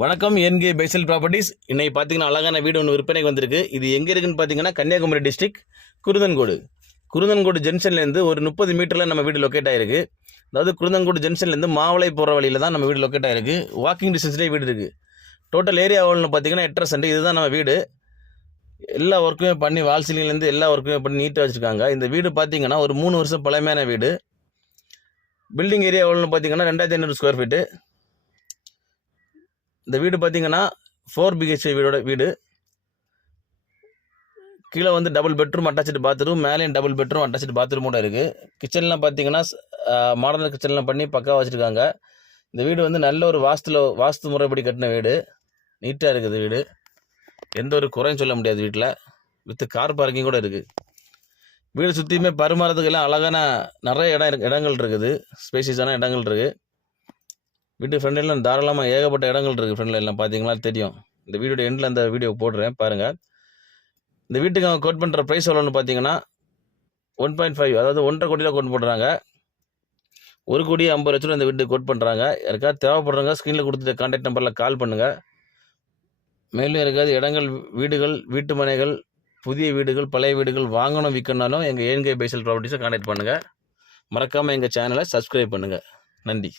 வணக்கம் என்கே பைசல் ப்ராப்பர்ட்டிஸ். இன்னைக்கு பார்த்தீங்கன்னா அழகான வீடு ஒன்று விற்பனைக்கு வந்திருக்கு. இது எங்கே இருக்குன்னு பார்த்தீங்கன்னா கன்னியாகுமரி டிஸ்ட்ரிக்ட் குருந்தன்கோடு ஜங்ஷன்லேருந்து ஒரு 30 மீட்டரில் நம்ம வீடு லொக்கேட் ஆகிருக்கு. அதாவது குருந்தன்கோடு ஜங்ஷன்லேருந்து மாவளை போகிற வழியில் தான் நம்ம வீடு லொக்கேட் ஆகிருக்கு. வாக்கிங் டிஸ்டன்ஸ்லேயே வீடு இருக்குது. டோட்டல் ஏரியா எவ்வளோன்னு பார்த்தீங்கன்னா 8.5 சென்ட். இதுதான் நம்ம வீடு. எல்லா ஒர்க்குமே பண்ணி வால் சீலிங்லேருந்து எல்லா ஒர்க்குமே பண்ணி நீட்டாக வச்சுருக்காங்க. இந்த வீடு பார்த்தீங்கன்னா ஒரு 3 வருஷம் பழமையான வீடு. பில்டிங் ஏரியா எவ்வளோன்னு பார்த்தீங்கன்னா 2500 ஸ்கொயர் ஃபீட்டு. இந்த வீடு பார்த்தீங்கன்னா 4 BHK வீடு. கீழே வந்து டபுள் பெட்ரூம் அட்டாச்சு பாத்ரூம், மேலேயும் டபுள் பெட்ரூம் அட்டாச்சு பாத்ரூமோட இருக்குது. கிச்சன்லாம் பார்த்தீங்கன்னா மாடர்ன் கிச்சன்லாம் பண்ணி பக்காவாக வச்சுருக்காங்க. இந்த வீடு வந்து நல்ல ஒரு வாஸ்து முறைப்படி கட்டின வீடு. நீட்டாக இருக்குது வீடு. எந்த ஒரு குறையும் சொல்ல முடியாது வீட்டில். வித் கார் பார்க்கிங் கூட இருக்குது. வீடு சுற்றியுமே பரிமாறதுக்கெல்லாம் அழகான நிறைய இடங்கள் இருக்குது. ஸ்பேசியஸான இடங்கள் இருக்குது. வீட்டு ஃப்ரெண்ட்லாம் தாராளமாக ஏகப்பட்ட இடங்கள் இருக்குது. ஃப்ரெண்டில் எல்லாம் பார்த்தீங்களா தெரியும். இந்த வீடியோட எண்டில் அந்த வீடியோ போடுறேன் பாருங்கள். இந்த வீட்டுக்கு அவங்க கோட் பண்ணுற ப்ரைஸ் எவ்வளோன்னு பார்த்தீங்கன்னா 1.5, அதாவது 1.5 கோடியில் கோட் பண்ணுறாங்க. 1,50,00,000 இந்த வீட்டுக்கு கோட் பண்ணுறாங்க. யாருக்காவது தேவைப்படுறாங்க ஸ்க்ரீனில் கொடுத்துட்டு கான்டாக்ட் நம்பரில் கால் பண்ணுங்கள். மேலும் யாருக்காவது இடங்கள், வீடுகள், வீட்டு மனைகள், புதிய வீடுகள், பழைய வீடுகள் வாங்கணும் விற்கணும்னாலும் எங்கள் ஏன்கே பைசல் ப்ராப்பர்ட்டிஸை கான்டாக்ட் பண்ணுங்கள். மறக்காமல் எங்கள் சேனலை சப்ஸ்கிரைப் பண்ணுங்கள். நன்றி.